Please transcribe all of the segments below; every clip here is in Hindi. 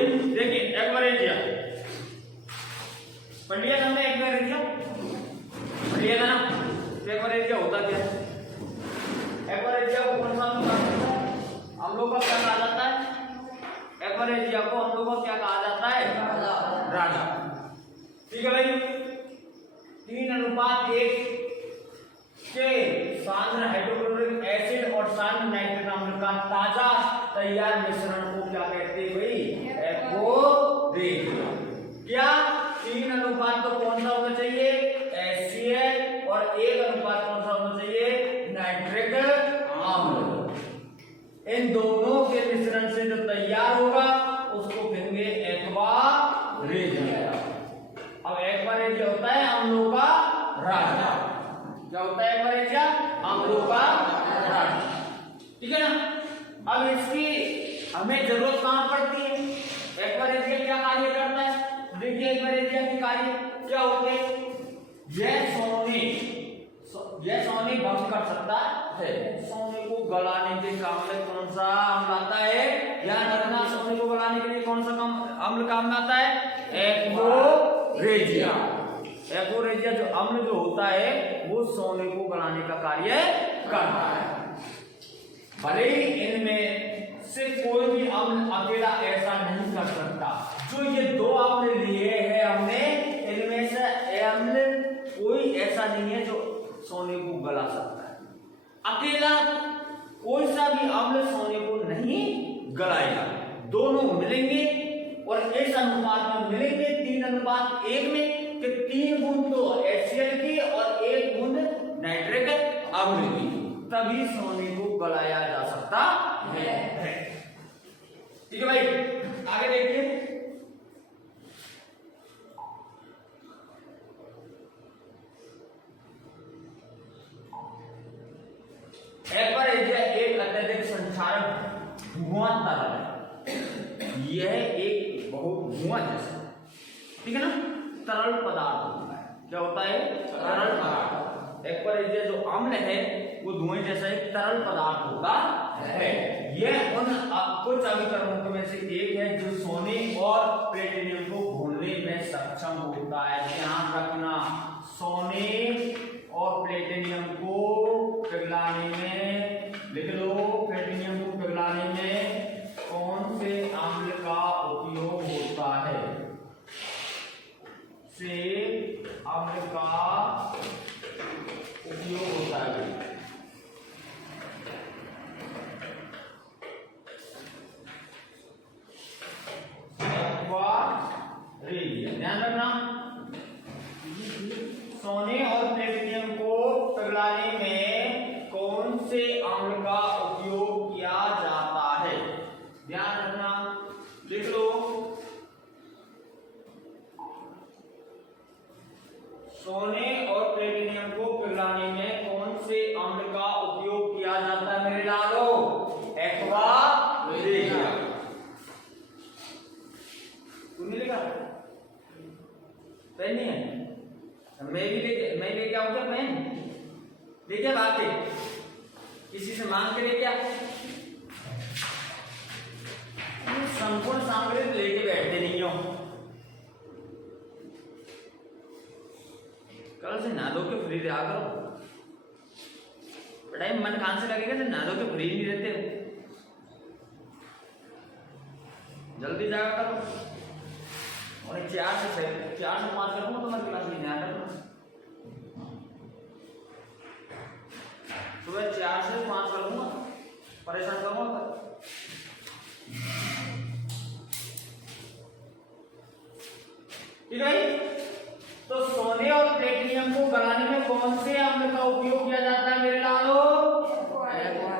भाई देखिए एक्वारेजिया पढ़ लिया हमने, एक्वारेजिया पढ़ लिया था ना। एक्वारेजिया होता क्या है? एक्वारेजिया को कौन सा अम्ल कहा जाता है? अम्लों का क्या कहा जाता है? एक्वारेजिया को अम्लों का क्या कहा जाता है? राजा। ठीक है भाई, 3:1 के सांद्र हाइड्रोक्लोरिक एसिड और सांद्र नाइट्रिक अम्ल का ताजा तैयार मिश्रण को क्या कहते हैं भाई? एक्वारेजिया। क्या 3:1 तो कौन सा होना चाहिए? HCl और 1:1 कौन सा होना चाहिए? नाइट्रिक अम्ल। इन दोनों के मिश्रण से जो तैयार होगा उसको कहेंगे एक्वारेजिया। अब एक्वारेजिया होता है अम्लों का राजा। क्या होता है एक्वारेजिया? अम्लों का राजा। ठीक है ना। अब इसकी हमें जरूरत कहां पड़ती है? एक्वारेजिया क्या कार्य करता है? देखिए एक्वारेजिया के कार्य क्या होते हैं? यह सोने भंग कर सकता है। सोने को गलाने के काम में कौन सा अम्ल आता है? ध्यान रखना, सोने को गलाने के लिए कौन सा अम्ल काम में आता है? एक्वारेजिया। एक्वारेजिया जो अम्ल जो होता है वो सोने को गलाने का कार्य करता है। भले ही इनमें से कोई भी अम्ल अकेला ऐसा नहीं कर सकता। जो ये दो अम्ल लिए हैं हमने, इनमें से अम्ल कोई ऐसा नहीं है जो सोने को गला सकता है। अकेला कोई सा भी अम्ल सोने को नहीं गलाएगा। दोनों मिलेंगे और इस अनुपात में मिलेंगे 3:1 में कि 3 बूंद तो HCl की और 1 बूंद नाइट्रिक अम्ल की, तभी सोने को गलाया जा सकता है। ठीक है भाई, आगे देखिए। एक्वारेजिया एक अत्यधिक संक्षारक धुआं तरल है। यह एक बहुत धुआं जैसा, ठीक है ना, तरल पदार्थ होता है। क्या होता है? तरल पदार्थ। एक्वारेजिया जो अम्ल है वो धुएं जैसा एक तरल पदार्थ होता है। यह उन कुछ अभिकर्मकों में से एक है जो सोने और प्लेटिनियम को घोलने में सक्षम होता है। ध्यान रखना, सोने और प्लेटिनियम को पिघलाने में, लिख लो, प्लेटिनियम को पिघलाने में कौन से अम्ल का उपयोग होता है? से अम्ल का उपयोग होता है। एक्वारेजिया, ध्यान रखना, सोने और प्लेटिनियम को पिघलाने में कौन से अम्ल का उपयोग किया जाता है? ध्यान रखना, लिख लो, सोने और प्लेटिनियम को पिघलाने में कौन से अम्ल का उपयोग किया जाता है मेरे लालो? एक्वारेजिया। तुमने लिखा? पेन नहीं है? मैं लेके आऊं क्या पेन? लेके आते, किसी से मांग के लेके आ। संपूर्ण सामग्री लेके बैठते नहीं हो। कल से नहा धो के फ्री रहा करो। पढ़ाई में मन कहां से लगेगा जब नहा धो के फ्री नहीं रहते हो? जल्दी जागा करो। और 4 से 5 करूंगा तो मैं क्लास में आता हूं। सुबह 4 से 5 करूंगा, परेशान करूंगा। ठीक है, तो सोने और प्लेटिनियम को गलाने में कौन से अम्ल का उपयोग किया जाता है मेरे लालो?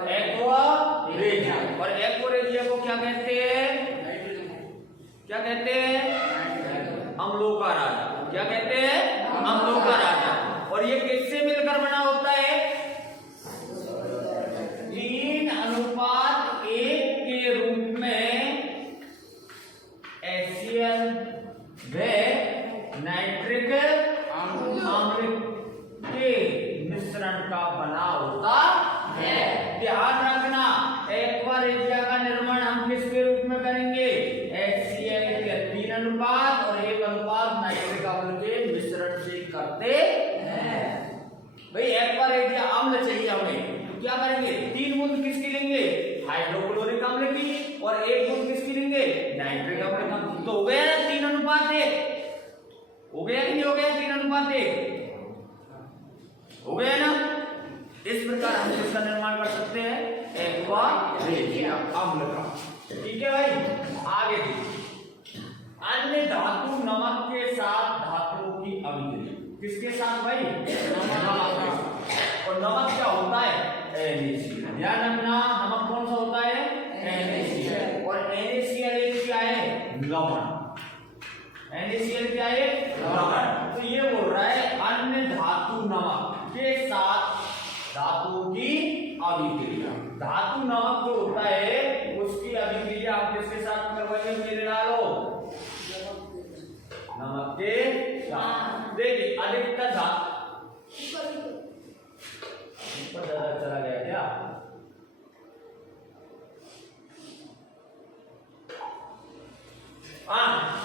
एक्वारेजिया। और एक्वारेजिया को क्या कहते हैं? क्या कहते हैं? अम्लों का राजा। क्या कहते हैं? अम्लों का राजा। और ये किससे मिलकर बना होता है? 3:1 के रूप में HCl व नाइट्रिक अम्ल के मिश्रण का बना होता है। ध्यान रखना, एक्वारेजिया का निर्माण हम किसके रूप में करेंगे? HCl अनुपात और 1 अनुपात नाइट्रिक अम्ल के मिश्रण से करते हैं। भाई एक्वा अम्ल चाहिए हमें, तो क्या करेंगे, 3 बूंद किसकी लेंगे, हाइड्रोक्लोरिक अम्ल की, और 1 बूंद किसकी लेंगे, नाइट्रिक अम्ल का। तो हो गया ना 3 अनुपात 1, हो गया कि नहीं हो गया, 3 अनुपात 1 हो गया ना। इस प्रकार हम इसका निर्माण कर सकते हैं एक्वा अम्ल का। ठीक है भाई, आगे देखिए, अन्य धातु नमक के साथ धातुओं की अभिक्रिया, किसके साथ भाई, नमक। और नमक क्या होता है, NaCl। ध्यान रखना, नमक कौन सा होता है, NaCl। और NaCl क्या है, लवण। NaCl क्या है, लवण। तो ये बोल रहा है अन्य धातु नमक के साथ धातुओं की अभिक्रिया। धातु नमक जो होता है उसकी अभिक्रिया आप किसके साथ करवाएंगे, मेरे लालो, नमक के साथ। देखिए अधिकतर ऊपर चला गया क्या,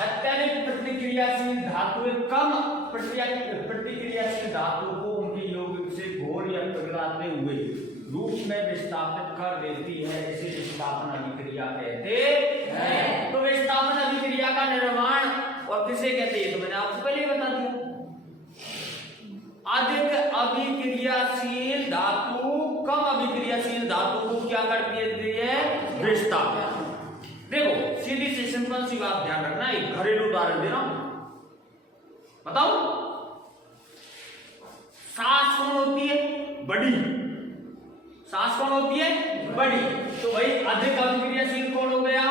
अत्यधिक प्रतिक्रियाशील धातुएं कम प्रतिक्रियाशील धातु को उनके यौगिक से घोल या पिघलाते हुए रूप में विस्थापित कर देती है, इसे विस्थापन अभिक्रिया कहते हैं। तो विस्थापन अभिक्रिया का निर्माण और किसे कहते हैं, तो मैंने आपको पहले ही बता दिया। अधिक अभिक्रियाशील धातु कम अभिक्रियाशील धातु को क्या कर देती है, विस्थापित। देखो सीधी सी सिंपल सी बात ध्यान रखना, एक घरेलू उदाहरण दे रहा हूं, बताओ। सांस कौन होती है, बड़ी। सांस कौन होती है, बड़ी। तो भाई अधिक अभिक्रियाशील कौन हो गया,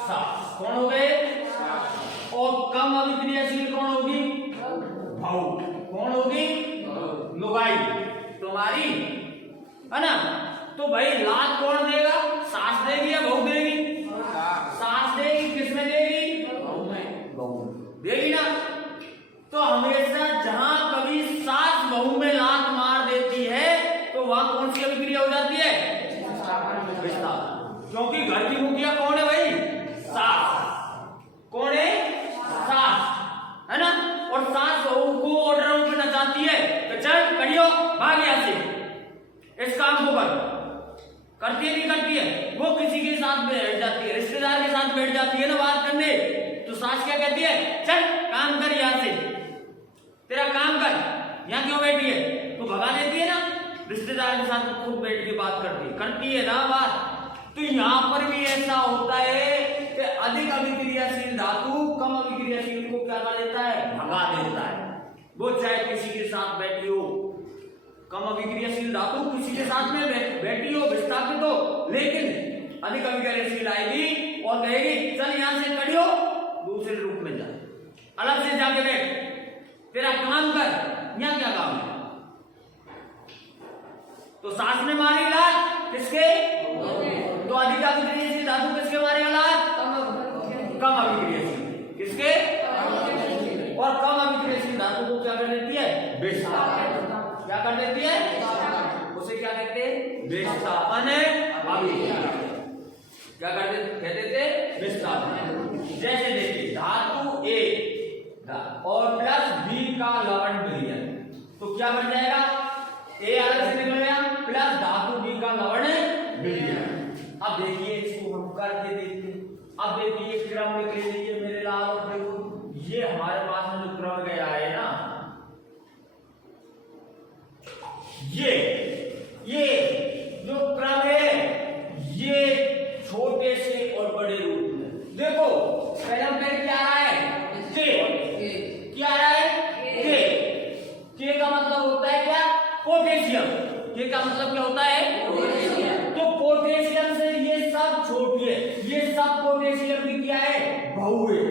सांस। कौन हो गए, और कम अभिक्रियाशील कौन होगी, भाऊ। कौन होगी, लुगाई तुम्हारी, है ना। तो भाई लात कौन देगा, सांस देगी या बहू देगी, सांस देगी। किसमें देगी, बहू देगी ना। तो हमेशा जहां कभी सांस बहू में लात मार देती है तो वहां कौन सी अभिक्रिया हो जाती है, विस्थापन। क्योंकि घर की मुखिया कौन है भाई, सांस। कौन है, सांस, है ना। और सांस बहू को ऑर्डर में नचाती है तो चल कड़ियो भाग यहां से, इस काम को कर। करती है नहीं करती है, वो किसी के साथ बैठ जाती है, रिश्तेदार के साथ बैठ जाती है ना बात करने, तो सास क्या कहती है, चल काम कर यहां से, तेरा काम कर, यहां क्यों बैठी है, तो भगा देती है ना। रिश्तेदार के साथ खुद बैठ के बात करती है ना बात। तो यहां पर भी ऐसा होता है कि अधिक अभिक्रियाशील धातु कम अभिक्रियाशील को क्या कर देता है, भगा देता है। वो चाहे किसी के साथ बैठी हो, कम अभिक्रियाशील धातु किसी के साथ में बैठी हो, विस्थापित हो, लेकिन अधिक अभिक्रियाशील आएगी और कहेगी चल यहां से खड़ी हो, दूसरे रूप में जा, अलग से जाके बैठ, तेरा काम कर, यहां क्या काम है। तो सांस ने मारी लात किसके, तो अधिक अभिक्रियाशील धातु किसके मारेगा लात, कम अभिक्रियाशील किसके, और कम अभिक्रियाशील धातु को क्या कर देती है, विस्थापन। क्या कर देती है, उसे क्या कहते हैं, विस्थापन अभिक्रिया। क्या कर देते थे, विस्थापन। जैसे देखिए धातु A और प्लस B का लवण विलयन, तो क्या बन जाएगा, A अलग से निकल गया, प्लस धातु B का लवण विलयन। अब देखिए इसको हम करके देखते हैं। अब देखिए क्रम लिख लीजिए मेरे लाल, और देखो ये हमारे पास में जो क्रम गया है ना, ये जो क्रम है ये छोटे से और बड़े रूप में। देखो पहला पहले क्या आ रहा है, के। क्या आ रहा है, के का मतलब होता है क्या, पोटेशियम। के का मतलब क्या होता है, पोटेशियम। तो पोटेशियम से ये सब छोटी है, ये सब पोटेशियम की क्या है, बहु है।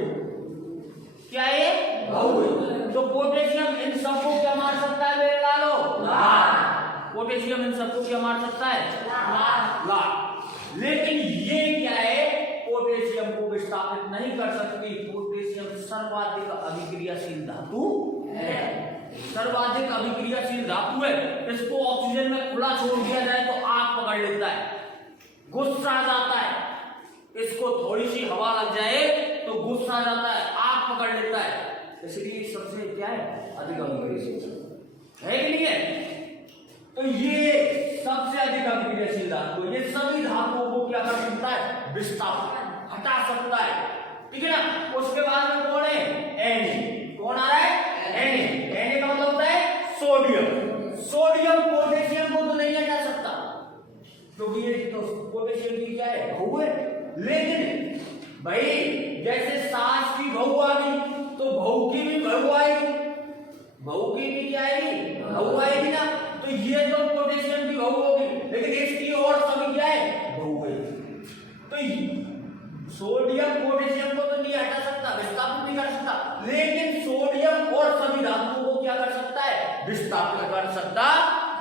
क्या है, बहु है। तो पोटेशियम इन सबको क्या मार सकता है मेरे लालो, पोटेशियम इन सबको क्या मार सकता है, लाल। लेकिन ये क्या है, पोटेशियम को विस्थापित नहीं कर सकती। पोटेशियम सर्वाधिक अभिक्रियाशील धातु है, सर्वाधिक अभिक्रियाशील धातु है। इसको ऑक्सीजन में खुला छोड़ दिया जाए तो आग पकड़ लेता है, गुस्सा आ जाता है। इसको थोड़ी सी हवा लग जाए तो गुस्सा आ जाता है, आग पकड़ लेता है, इसलिए सबसे क्या है, अधिक अभिक्रियाशील है कि नहीं है। तो ये सबसे अधिक अभिक्रियाशील धातु, ये सभी धातुओं को क्या कर सकता है, विस्थापन हटा सकता है, ठीक है ना। उसके बाद में कौन है, Na, कौन आ रहा है, Na का मतलब होता है सोडियम। सोडियम पोटेशियम को तो नहीं हटा सकता क्योंकि ये तो पोटेशियम की क्या है, बहु है। लेकिन भाई जैसे सास की बहू आ गई तो बहू की भी बहू आएगी, बहू की भी क्या आएगी, बहू आएगी ना। तो ये तो पोटेशियम की बहू होगी, लेकिन इसकी और सभी क्या है, बहू है। तो सोडियम पोटेशियम को तो नहीं हटा सकता, विस्थापित नहीं कर सकता, लेकिन सोडियम और सभी धातुओं को क्या कर सकता है, विस्थापित कर सकता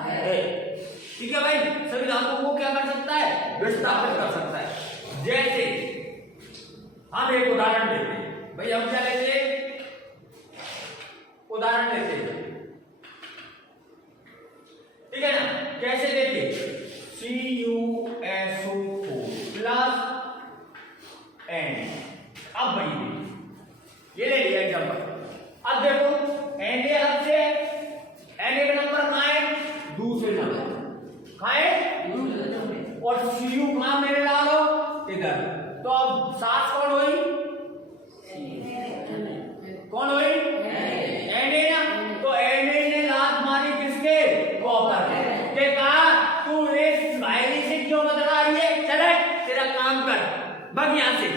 है। ठीक है भाई, सभी धातुओं को क्या कर सकता है, विस्थापित कर सकता है। जैसे हम एक उदाहरण लेते हैं भाई, हम क्या लेते हैं, उदाहरण लेते हैं, ठीक है ना। कैसे लेते, CuSO4 प्लस N। अब भाई ये ले लिया एग्जांपल। अब देखो Na अलग से, Na का नंबर कहां है, दूसरे नंबर कहां है, और Cu कहां मेरे डालो, इधर। तो अब सास कौन हुई, कौन हुई, Na ना। तो Na ने लात मारी किसके, कॉपर के, कहा तू इस वायरी से क्यों बदला रही है, चले तेरा काम कर, भाग यहां से।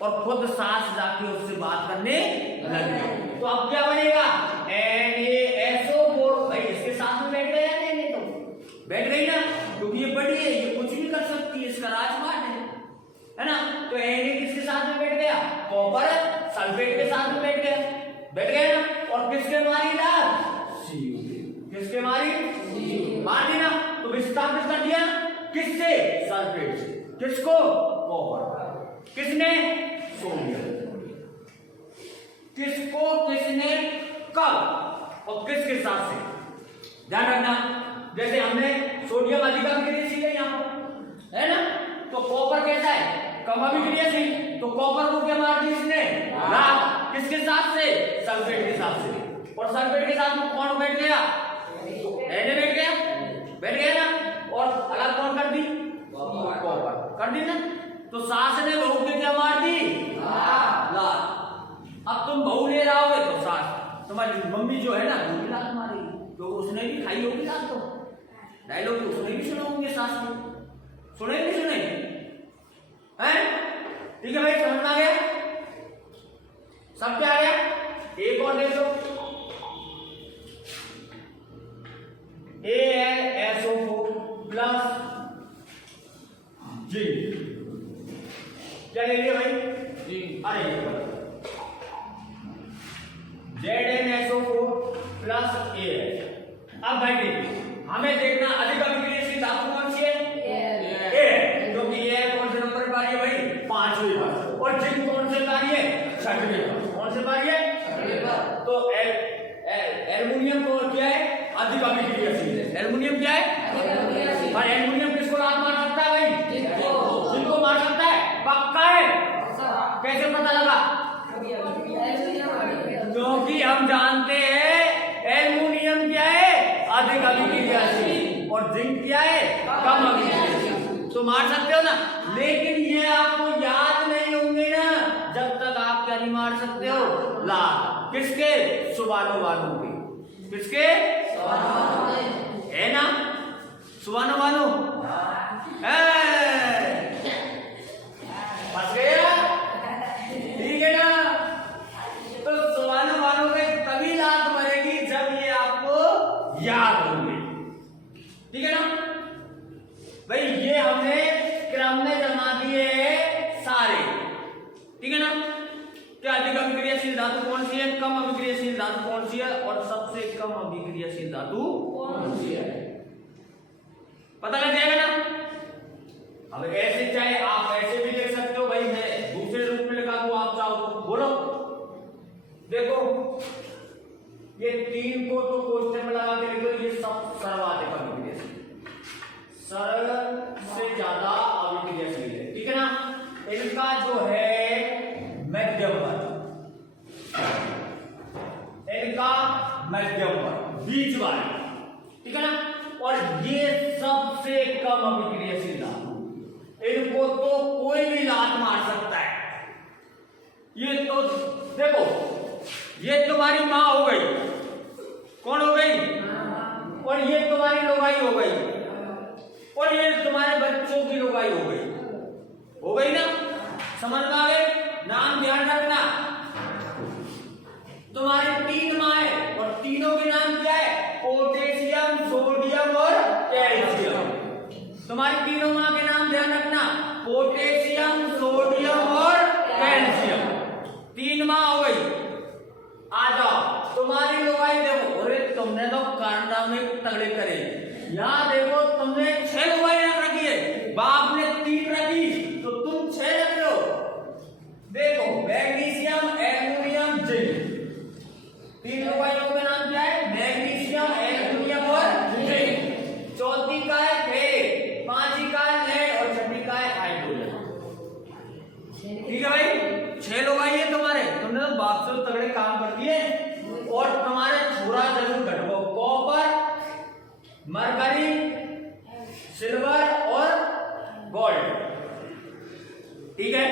और खुद सास जाके उससे बात करने लगी। तो अब क्या बनेगा, NaSO4। भाई इसके साथ में बैठ गया नहीं, तो बैठ गई ना, क्योंकि ये बड़ी है, ये कुछ भी कर सकती है, इसका राजपाट है ना। तो Na किसके साथ में बैठ गया, कॉपर सल्फेट के साथ में बैठ गया ना। और किसके मारी ना, Cu, किसके मारी, मार दी ना। तो विस्थापित कर दिया किससे, सल्फेट से, किसको, कॉपर, किसने, सोडियम, किसको, किसने, कब और किसके साथ से, ध्यान रखना। जैसे हमने सोडियम अधिक अभिक्रियाशील है यहाँ पर, है ना। तो कॉपर कैसा है, कम अभिक्रियाशील, तो कॉपर को क्या मार दी इसने, लाल, किसके साथ से, सल्फेट के साथ से। और सल्फेट के साथ में कौन बैठ गया, Na बैठ गया ना। और अलग कौन कर दी, कॉपर कर दी ना। तो सास ने बहू के क्या मार दी, लात। अब तुम बहू ले रहोगे तो सास, तुम्हारी मम्मी जो है ना वो भी लात मारेगी, तो उसने भी खाई होगी लात। तो डायलॉग तो उसने भी सुने होंगे, सास ने सुने नहीं सुने हैं। ठीक है भाई, समझ में आ गया, सब क्या आ गया। एक और देख लो, AlSO4 प्लस जिंक, क्या ले लिया भाई, अरे ZnSO4 प्लस Al। अब भाई देखिए, हमें देखना अधिक अभिक्रियाशील धातु कौन सी है, A, क्योंकि ये कौन से नंबर पर आ रही है भाई, 5वें पर। और जिंक कौन से पर आ रही है, 6वें पर। कौन से पर आ रही है, 6वें पर। तो एल्युमिनियम को क्या है, अधिक अभिक्रियाशील है। एल्युमिनियम क्या है, और एल्युमिनियम किसको लात मार सकता है भाई, जिनको मार सकता है, पक्का है। कैसे पता लगा, क्योंकि हम जानते हैं एल्युमिनियम क्या है, अधिक अभिक्रियाशील, और जिंक क्या है, कम अभिक्रियाशील। तो मार सकते हो ना, लेकिन ये आपको याद नहीं होंगे ना जब तक आप क्या नहीं मार सकते हो, लात। किसके, सुबानो वालों के, किसके, है ना, सुबानो वालों, फंस गया, ठीक है ना। तो सुबानो वालों के तभी लात मरेगी जब ये आपको याद होंगे, ठीक है ना भाई। ये हमने क्रम में जमा दिए सारे, ठीक है ना। क्या अधिक अभिक्रियाशील धातु कौन सी है, कम अभिक्रियाशील धातु कौन सी है, और सबसे कम अभिक्रियाशील धातु कौन सी है, पता लग जाएगा ना। अब ऐसे चाहे आप ऐसे भी लिख सकते हो भाई, मैं दूसरे रूप में लिखा दूं, आप चाहो तो बोलो। देखो ये 3 को तो क्वेश्चन में लगा के लिख दो, ये सब सर्वाधिक अभिक्रियाशील, सर्व से ज्यादा अभिक्रियाशील है, ठीक है ना। इनका जो है ये तो देखो, ये तुम्हारी माँ हो गई, कौन हो गई, और ये तुम्हारी लोगाई हो गई, और ये तुम्हारे बच्चों की लोगाई हो गई ना, समझ में आ गए। नाम ध्यान रखना, तुम्हारी 3 माँ है और तीनों के नाम क्या है, पोटेशियम, सोडियम और कैल्शियम। तुम्हारी तीनों माँ के नाम ध्यान रखना, पोटेशियम, सोडियम और कैल्शियम, 3 माँ हो गई। आ जाओ तुम्हारी लोगाई देखो, अरे तुमने तो कांडा में तगड़े करे, यहाँ देखो तुमने 6 लोगाई रख रखी है, बाप ने 3 रखी तो तुम 6 रख लो। देखो मैग्नीशियम, एल्युमिनियम, जिंक, 3 लोगाइयों का नाम क्या है, मैग्नीशियम, एल्युमिनियम और जिंक। चौथी का है फेरिक, 5वीं का है लेड और 6वीं का है हाइड्रोजन। ठीक है भाई, 6 लोगाई है तुम्हारे, तुमने तो बाप से तगड़े काम कर दिए। और तुम्हारे छोरा जरूर घटो, कॉपर, मरकरी, सिल्वर और गोल्ड। ठीक है,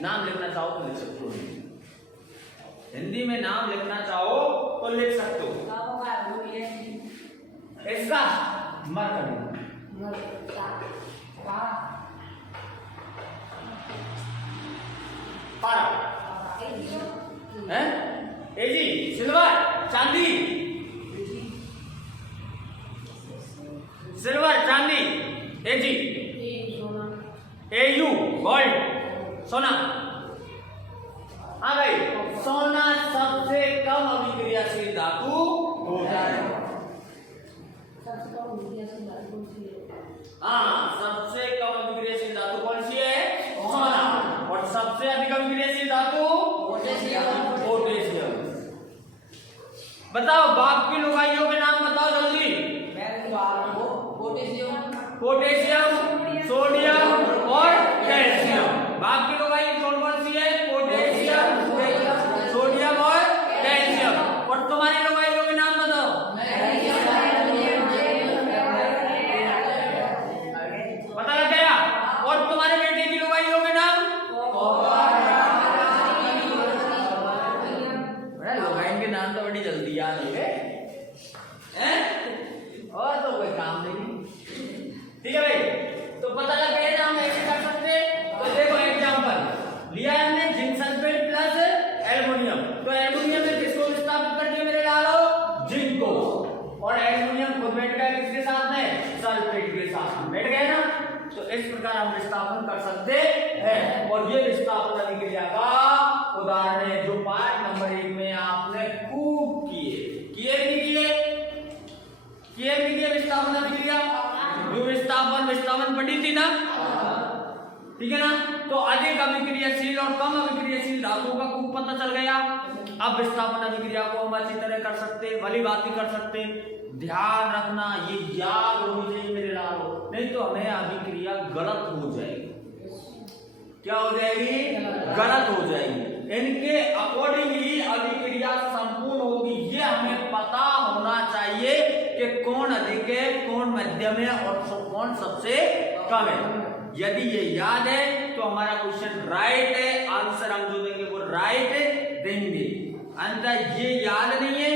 नाम लिखना चाहो तो लिख सकते हो, हिंदी में नाम लिखना चाहो तो लिख सकते हो। इसका मरकरी, पारा है, एजी सिल्वर, चांदी, सिल्वर, चांदी, एजी, एयू गोल्ड, सोना। हाँ भाई, सोना सबसे कम अभिक्रियाशील धातु होता है। हाँ, सबसे कम अभिक्रियाशील धातु कौन सी है, सोना। और सबसे अधिक अभिक्रियाशील धातु पोटेशियम। बताओ बाप की लोगाइयों के नाम बताओ जल्दी। पोटेशियम, सोडियम और कैल्शियम। बाप की लोगाई कौन कौन सी है, पोटेशियम, सोडियम और कैल्शियम। और तुम्हारी लोगाइयों के नाम बताओ। पता लग गया। और तुम्हारे बेटे की लोगाइयों के नाम, लोगाइन के नाम तो बड़ी जल्दी याद हो गए, और तो कोई काम नहीं। ठीक है भाई, तो पता लग गया ना हम ऐसे कर सकते। तो देखो एग्जांपल लिया हमने, जिंक सल्फेट प्लस एल्युमिनियम। तो एल्युमिनियम में किसको विस्थापित कर दिया मेरे लालो, जिंक को, और एल्युमिनियम खुद बैठ गया किसके साथ में, सल्फेट के साथ बैठ गए ना। तो इस प्रकार हम विस्थापन कर सकते हैं। और ये विस्थापन अभिक्रिया का उदाहरण है जो पाठ नंबर 1 में आपने खूब किए विस्थापन अभिक्रिया। जो विस्थापन पढ़ी थी ना, ठीक है ना। तो अधिक अभिक्रियाशील और कम अभिक्रियाशील धातुओं का खूब पता चल गया। अब विस्थापन अभिक्रिया को हम अच्छी तरह कर सकते, भली बात ही कर सकते। ध्यान रखना, ये याद होनी चाहिए मेरे लालो, नहीं तो हमें अभिक्रिया गलत हो जाएगी। क्या हो जाएगी, गलत हो जाएगी। इनके अकॉर्डिंग ही अभिक्रिया संपूर्ण होगी। ये हमें पता होना चाहिए कि कौन अधिक है, कौन मध्यम है और कौन सबसे कम है। यदि ये याद है तो हमारा क्वेश्चन राइट है, आंसर हम जो देंगे वो राइट देंगे। अन्यथा ये याद नहीं है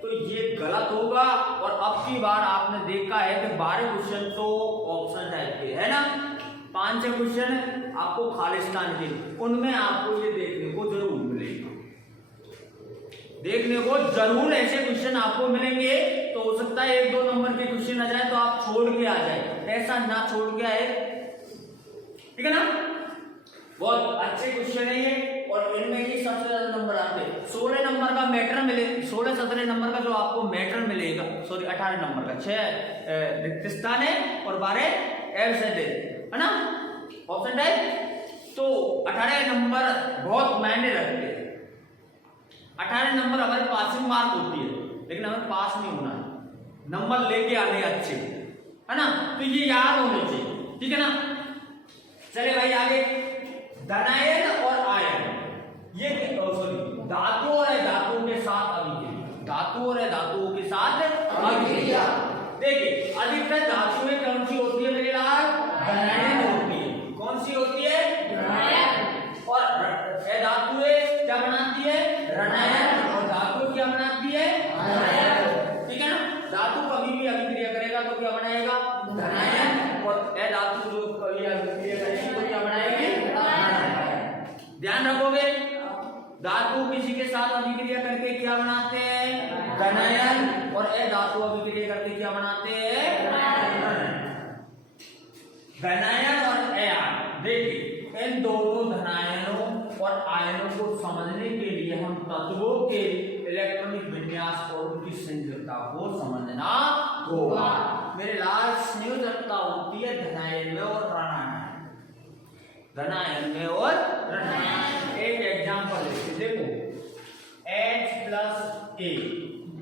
तो ये गलत होगा। और अब की बार आपने देखा है कि 12 क्वेश्चन तो ऑप्शन टाइप के है ना, 5-6 क्वेश्चन आपको खालिस्तान के, उनमें आपको ये देखने को जरूर मिलेगा, देखने को जरूर ऐसे क्वेश्चन आपको मिलेंगे। तो हो सकता है 1-2 नंबर के क्वेश्चन आ जाए तो आप छोड़ के आ जाए, ऐसा ना छोड़ के आए, ठीक है ना। बहुत अच्छे क्वेश्चन है ये, और इनमें ही सबसे ज्यादा नंबर आते हैं। 16 नंबर का मैटर मिले, 16-17 नंबर का जो आपको मैटर मिलेगा, सॉरी 18 नंबर का, 6 रिक्त स्थान है और 12 एब्सेंट है ना, ऑप्शन टाइप। तो 18 नंबर बहुत मायने रखते हैं। 18 नंबर हमारे पासिंग मार्क होती है, लेकिन हमें पास नहीं होना है, नंबर लेके आने अच्छे, है ना। तो ये याद होने चाहिए, ठीक है ना। चले भाई आगे, धनायन और आयन, ये सॉरी धातु और धातुओं के साथ अभिक्रिया, धातु और धातुओं के साथ अभिक्रिया। देखिए अधिकतर धातुएं कौन सी होती है मेरे लाल, धनायन होती है। कौन सी होती है, धनायन। और धातुएं धनायन, और ए धातु अभिक्रिया करके क्या बनाते हैं? धनायन और ए आयन। देखिए इन दोनों धनायनों और आयनों को समझने के लिए हम तत्वों के इलेक्ट्रॉनिक विन्यास और उनकी संयोजकता को समझना होगा। मेरे लाल संयोजकता होती है धनायन में और ऋणायन, धनायन में और ऋणायन। एक एग्जांपल लेते देखो H+A,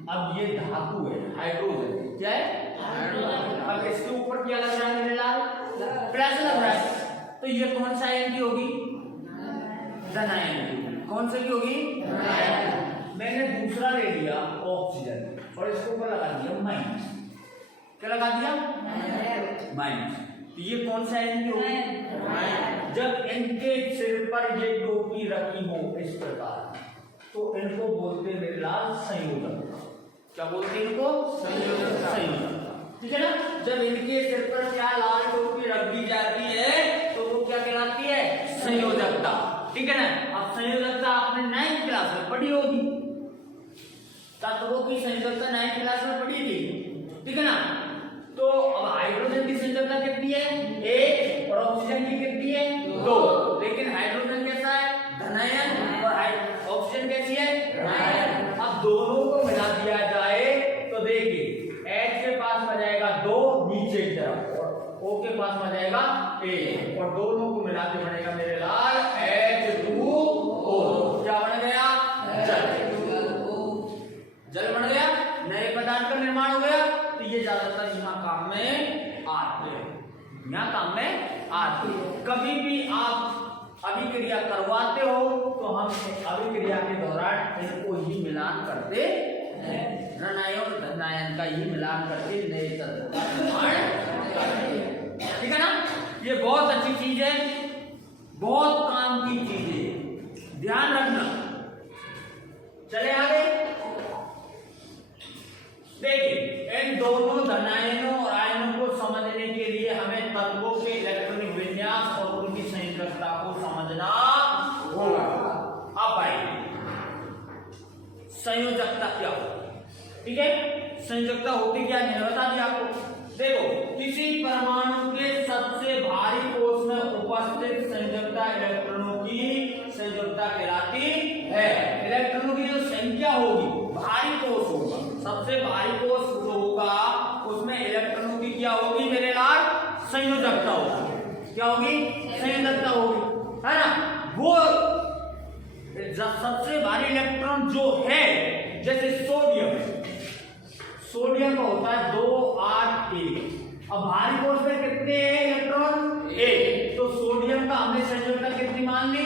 अब ये धातु है हाइड्रोजन, क्या है? हाइड्रोजन। अब इसके ऊपर क्या लग रहा है मेरे लाल? प्लस लग रहा है, तो ये कौन सा आयन की होगी? धनायन की। कौन सा की होगी? धनायन। मैंने दूसरा ले लिया ऑक्सीजन और इसके ऊपर लगा दिया माइनस, क्या लगा दिया? माइनस, तो ये कौन सा आयन की होगी? जब इनके सिर पर ये टोपी रखी हो इस प्रकार, तो इनको बोलते मेरे लाल संयोजक। क्या बोलते हैं इनको? संयोजक। ठीक है ना? जब इनके सिर पर क्या लाल टोपी रख दी जाती है तो वो क्या कहलाती है? संयोजकता। ठीक है ना? अब संयोजकता आपने 9th क्लास में पढ़ी होगी, तत्वों की संयोजकता 9th क्लास में पढ़ी थी। ठीक है ना? तो अब हाइड्रोजन की संयोजकता कितनी है? 1, और ऑक्सीजन की कितनी है? 2। लेकिन हाइड्रोजन कैसा है? धनायन, और ऑक्सीजन कैसी है? ऋणायन। अब दोनों को मिला दिया जाए तो देखिए H के पास में जाएगा 2 नीचे की तरफ, और O के पास में जाएगा 1, और दोनों को मिला के बनेगा मेरे लाल H2O। क्या बन गया? जल। जल बन गया, नए पदार्थ का निर्माण हो गया। तो ये ज्यादातर यहाँ काम में आते हैं, यहाँ काम में आते हैं। कभी भी आप अभिक्रिया करवाते हो तो हम अभिक्रिया के दौरान इनको ही मिलान करते हैं, ऋणायन और धनायन का ही मिलान करके नए तत्व का निर्माण करते हैं। ठीक है ना? ये बहुत अच्छी चीज है, बहुत काम की चीज है, ध्यान रखना। चले आगे देखिए, इन दोनों धनायनों और आयनों को समझने के लिए हमें तत्वों के इलेक्ट्रॉनिक विन्यास और उनकी संयोजकता को समझना होगा। अब आइए संयोजकता क्या होती? ठीक है, संयोजकता होती क्या है बता दिया आपको। देखो, किसी परमाणु के सबसे भारी कोष में उपस्थित संयोजकता इलेक्ट्रॉनों की संयोजकता कहलाती है। इलेक्ट्रॉनों की जो संख्या होगी, भारी कोष होगा, सबसे भारी कोष जो होगा उसमें इलेक्ट्रॉनों की क्या होगी मेरे लाल? संयोजकता होगी। क्या होगी? संयोजकता होगी, है ना? वो सबसे भारी इलेक्ट्रॉन जो है, जैसे सोडियम का होता है 2 8 1। अब भारी कोष में कितने इलेक्ट्रॉन? 1। तो सोडियम का हमने संयोजकता कितनी मान ली?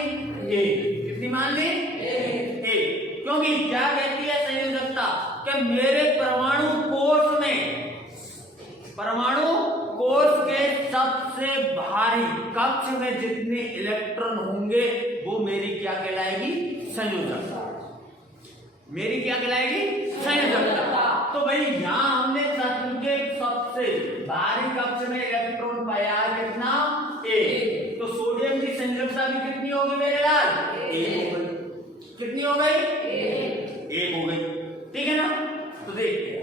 1। कितनी मान ली? 1। क्योंकि क्या कहती है संयोजकता? कि मेरे परमाणु कोष के सबसे भारी कक्ष में जितने इलेक्ट्रॉन होंगे वो मेरी क्या कहलाएगी? संयोजकता। मेरी क्या कहलाएगी? संयोजकता। तो भाई यहाँ हमने तत्व के सबसे भारी कक्ष में इलेक्ट्रॉन पाया कितना? 1। तो सोडियम की संयोजकता भी कितनी होगी मेरे लाल? 1 हो गई। कितनी हो गई? 1 हो गई। ठीक है ना? तो देखिए,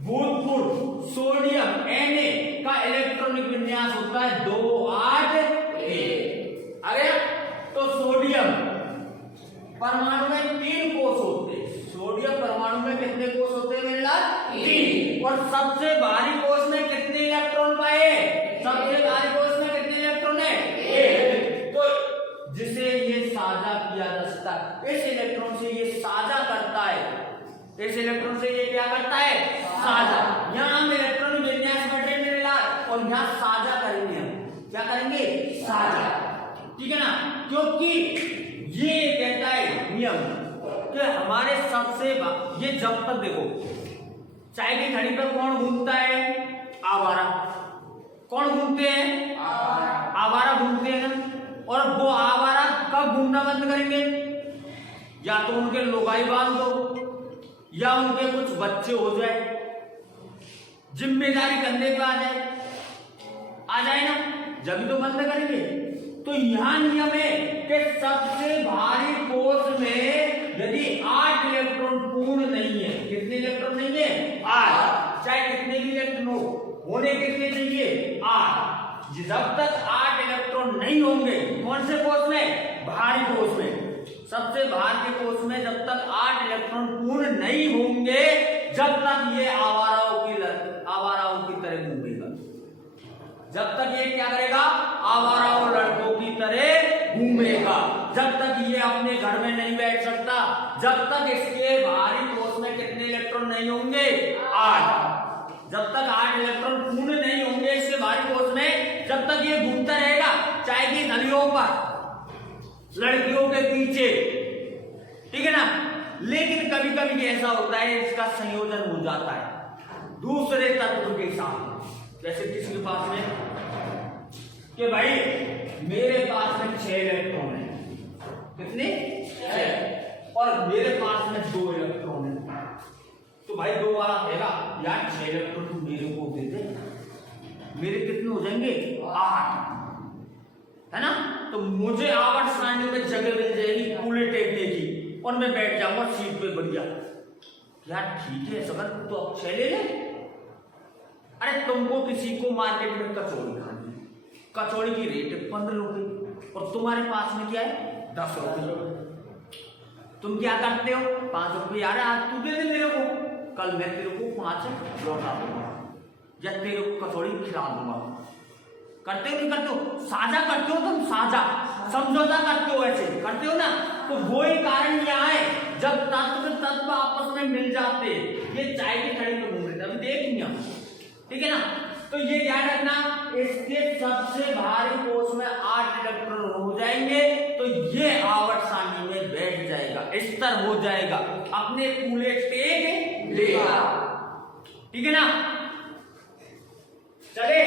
भूतपूर्व सोडियम Na का इलेक्ट्रॉनिक विन्यास होता है 2 8 1। अरे तो सोडियम परमाणु में 3 कोष होते हैं। सोडियम परमाणु में कितने कोष होते हैं मेरे लाल? 3। और सबसे भारी कोष में कितने इलेक्ट्रॉन पाए? सबसे भारी कोष में कितने इलेक्ट्रॉन है? 1। तो जिसे ये साझा किया जा सकता है, इस इलेक्ट्रॉन से ये साझा करता है, इस इलेक्ट्रॉन से ये क्या करता है? साझा। यहाँ हम इलेक्ट्रॉनिक विन्यास बैठे मेरे लाल, और यहाँ साझा करेंगे। हम क्या करेंगे? साझा। ठीक है ना? क्योंकि ये कहता है नियम कि हमारे सबसे ये जब तक देखो, चाय की घड़ी पर कौन घूमता है? आवारा। कौन घूमते हैं? आवारा घूमते हैं ना। और वो आवारा कब घूमना बंद करेंगे? या तो उनके लोगाई बांध दो, या उनके कुछ बच्चे हो जाए, जिम्मेदारी कंधे पे आ जाए ना, जब तो बंद करेंगे। तो तो यहाँ नियम है कि सबसे भारी कोष में यदि 8 इलेक्ट्रॉन पूर्ण नहीं है, कितने इलेक्ट्रॉन नहीं है? 8, चाहे कितने भी इलेक्ट्रॉन हो, होने कितने चाहिए? 8। जब तक 8 इलेक्ट्रॉन नहीं होंगे, कौन से कोष में? भारी कोष में। सबसे भारी कोष में जब तक 8 इलेक्ट्रॉन पूर्ण नहीं होंगे, जब तक ये आवाराओं की तरह घूमेगा। जब तक ये क्या करेगा? आवाराओं लड़कों की तरह घूमेगा। जब तक ये अपने घर में नहीं बैठ सकता, जब तक इसके भारी कोष में कितने इलेक्ट्रॉन नहीं होंगे? 8। जब तक 8 इलेक्ट्रॉन पूर्ण नहीं होंगे इसके भारी कोष में, जब तक ये घूमता रहेगा, चाहे कि गलियों पर, लड़कियों के पीछे, ठीक है ना। लेकिन कभी कभी ऐसा होता है इसका संयोजन हो जाता है दूसरे तत्व के साथ। जैसे किसके पास में कि भाई मेरे पास में 6 इलेक्ट्रॉन है, कितने? 6, और मेरे पास में 2 इलेक्ट्रॉन है। तो भाई 2 वाला कहेगा यार 6 इलेक्ट्रॉन तुम मेरे को दे दे, मेरे कितने हो जाएंगे? 8, है ना। तो मुझे आवर्त सारणी में जगह मिल जाएगी कूले टेकने की, और मैं बैठ जाऊंगा सीट पे बढ़िया। यार ठीक है सबर, तो अब 6 ले ले। अरे तुमको किसी को मार्केट में कचौड़ी खानी, कचौड़ी की रेट 15 रुपए, और तुम्हारे पास में क्या है? 10 रुपए। तुम क्या करते हो? 5 रुपये, यार आज तू दे दे मेरे को, कल मैं तेरे को 5 लौटा दूंगा, या तेरे को कचौड़ी खिला दूंगा। करते हो नहीं करते हो? साझा करते हो तुम, साझा समझौता करते हो, ऐसे करते हो ना। तो वही कारण यहाँ है, जब तत्व आपस में मिल जाते, ये चाय की खड़ी पे घूम रहे थे, अभी देखेंगे हम, ठीक है ना। तो ये ध्यान रखना, इसके सबसे भारी कोष में 8 इलेक्ट्रॉन हो जाएंगे, तो ये आवर्त सारणी में बैठ जाएगा, स्थिर हो जाएगा, अपने कूले टेक लेगा, ठीक है ना। चले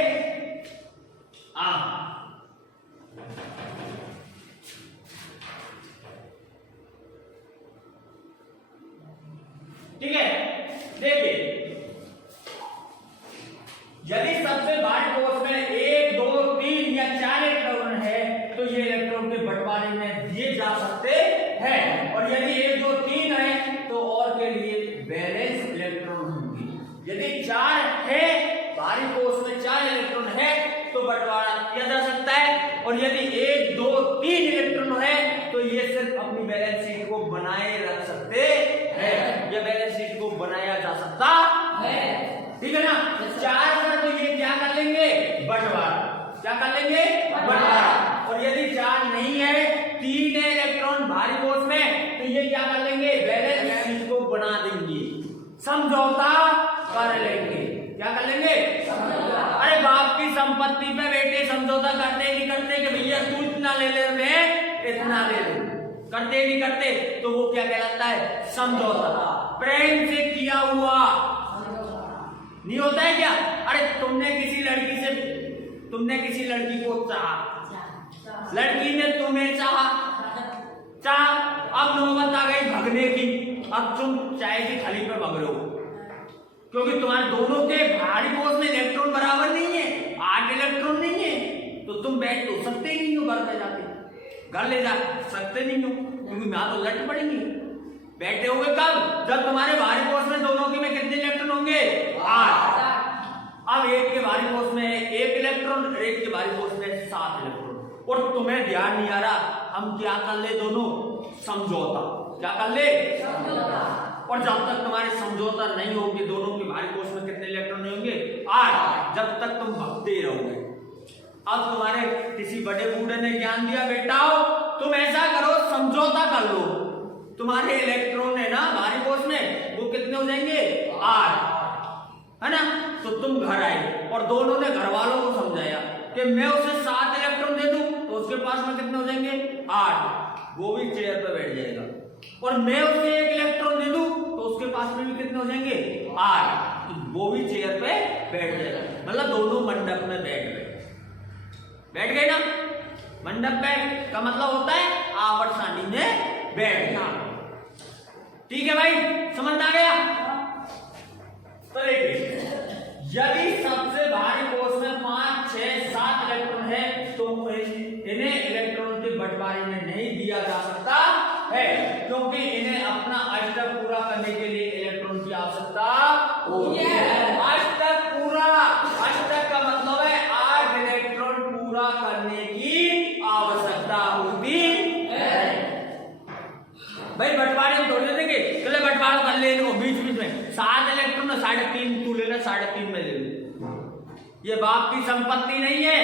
ठीक है। देखिए यदि सबसे भारी कोष में 1, 2, 3 या 4 इलेक्ट्रॉन है, तो ये इलेक्ट्रॉन के बंटवारे में दिए जा सकते हैं। और यदि 1, 2, 3 है तो और के लिए बैलेंस इलेक्ट्रॉन होंगे। यदि 4 है, भारी कोष में 4 इलेक्ट्रॉन है, तो बंटवारा किया जा सकता है। और यदि 1, 2, 3 इलेक्ट्रॉन है, तो ये सिर्फ अपनी बैलेंस शीट को बनाए रख सकते हैं, या बैलेंस शीट को बनाया जा सकता है, ठीक है ना। 4 पर तो ये क्या कर लेंगे? बंटवारा। क्या कर लेंगे? बंटवारा। और यदि 4 नहीं है, 3 है इलेक्ट्रॉन भारी कोष में, तो ये क्या कर लेंगे? बैलेंस शीट को बना देंगे, समझौता कर लेंगे। क्या कर लेंगे? अरे बाप की संपत्ति पे बेटे समझौता करते नहीं करते कि भैया तू इतना ले ले, मैं इतना ले लूं, करते नहीं करते, तो वो क्या कहलाता है? समझौता। प्रेम से किया हुआ नहीं होता है क्या? अरे तुमने किसी लड़की को चाहा, लड़की ने तुम्हें चाहा, अब नौबत आ गई भगने की, अब तुम चाय की थैली पर भग रहे हो, क्योंकि तुम्हारे दोनों के भारी कोष में इलेक्ट्रॉन बराबर नहीं है, 8 इलेक्ट्रॉन नहीं है, तो तुम बैठ तो सकते ही नहीं हो, घर में जाके घर ले जा सकते नहीं हो, क्योंकि मैं तो लट पड़ेंगी। बैठे होंगे कब? जब तुम्हारे भारी कोष में दोनों के में कितने इलेक्ट्रॉन होंगे? 8। अब एक के भारी कोष में 1 इलेक्ट्रॉन, एक के भारी कोष में 7 इलेक्ट्रॉन, और तुम्हें ध्यान नहीं आ रहा, हम क्या कर ले? दोनों समझौता। क्या कर ले? समझौता। और जब तक तुम्हारे समझौता नहीं होंगे, दोनों के भारी कोष में कितने इलेक्ट्रॉन नहीं होंगे? 8। जब तक तुम भगते रहोगे। अब तुम्हारे किसी बड़े बूढ़े ने ज्ञान दिया, बेटाओ तुम ऐसा करो, समझौता कर लो, तुम्हारे इलेक्ट्रॉन है ना भारी कोष में, वो कितने हो जाएंगे? 8, है ना। तो तुम घर आए और दोनों ने घर वालों को समझाया कि मैं उसे 7 इलेक्ट्रॉन दे दूं, तो उसके पास में कितने हो जाएंगे? 8, वो भी चेयर पर बैठ जाएगा। और मैं उसे 1 इलेक्ट्रॉन दे दूं, तो उसके पास में भी कितने हो जाएंगे? 8, तो वो भी चेयर पे बैठ जाएगा। मतलब दोनों मंडप में बैठ गए ना। मंडप पे का मतलब होता है आवर्त सारणी में बैठना, ठीक है भाई, समझ आ गया। तो देखिए यदि सबसे भारी कोष में 5, 6, 7 इलेक्ट्रॉन है, तो तो इन्हें इलेक्ट्रॉन के बंटवारे में नहीं दिया जा सकता है, क्योंकि इन्हें अपना अष्टक पूरा करने के लिए इलेक्ट्रॉन की आवश्यकता होती है। अष्टक पूरा, अष्टक का मतलब है 8 इलेक्ट्रॉन पूरा करने की आवश्यकता होती है। भाई बंटवारे में थोड़ी देंगे, चले बंटवारा कर ले इनको बीच बीच में 7 इलेक्ट्रॉन है, 3.5 तू ले ले, 3.5 में ले ले। ये बाप की संपत्ति नहीं है,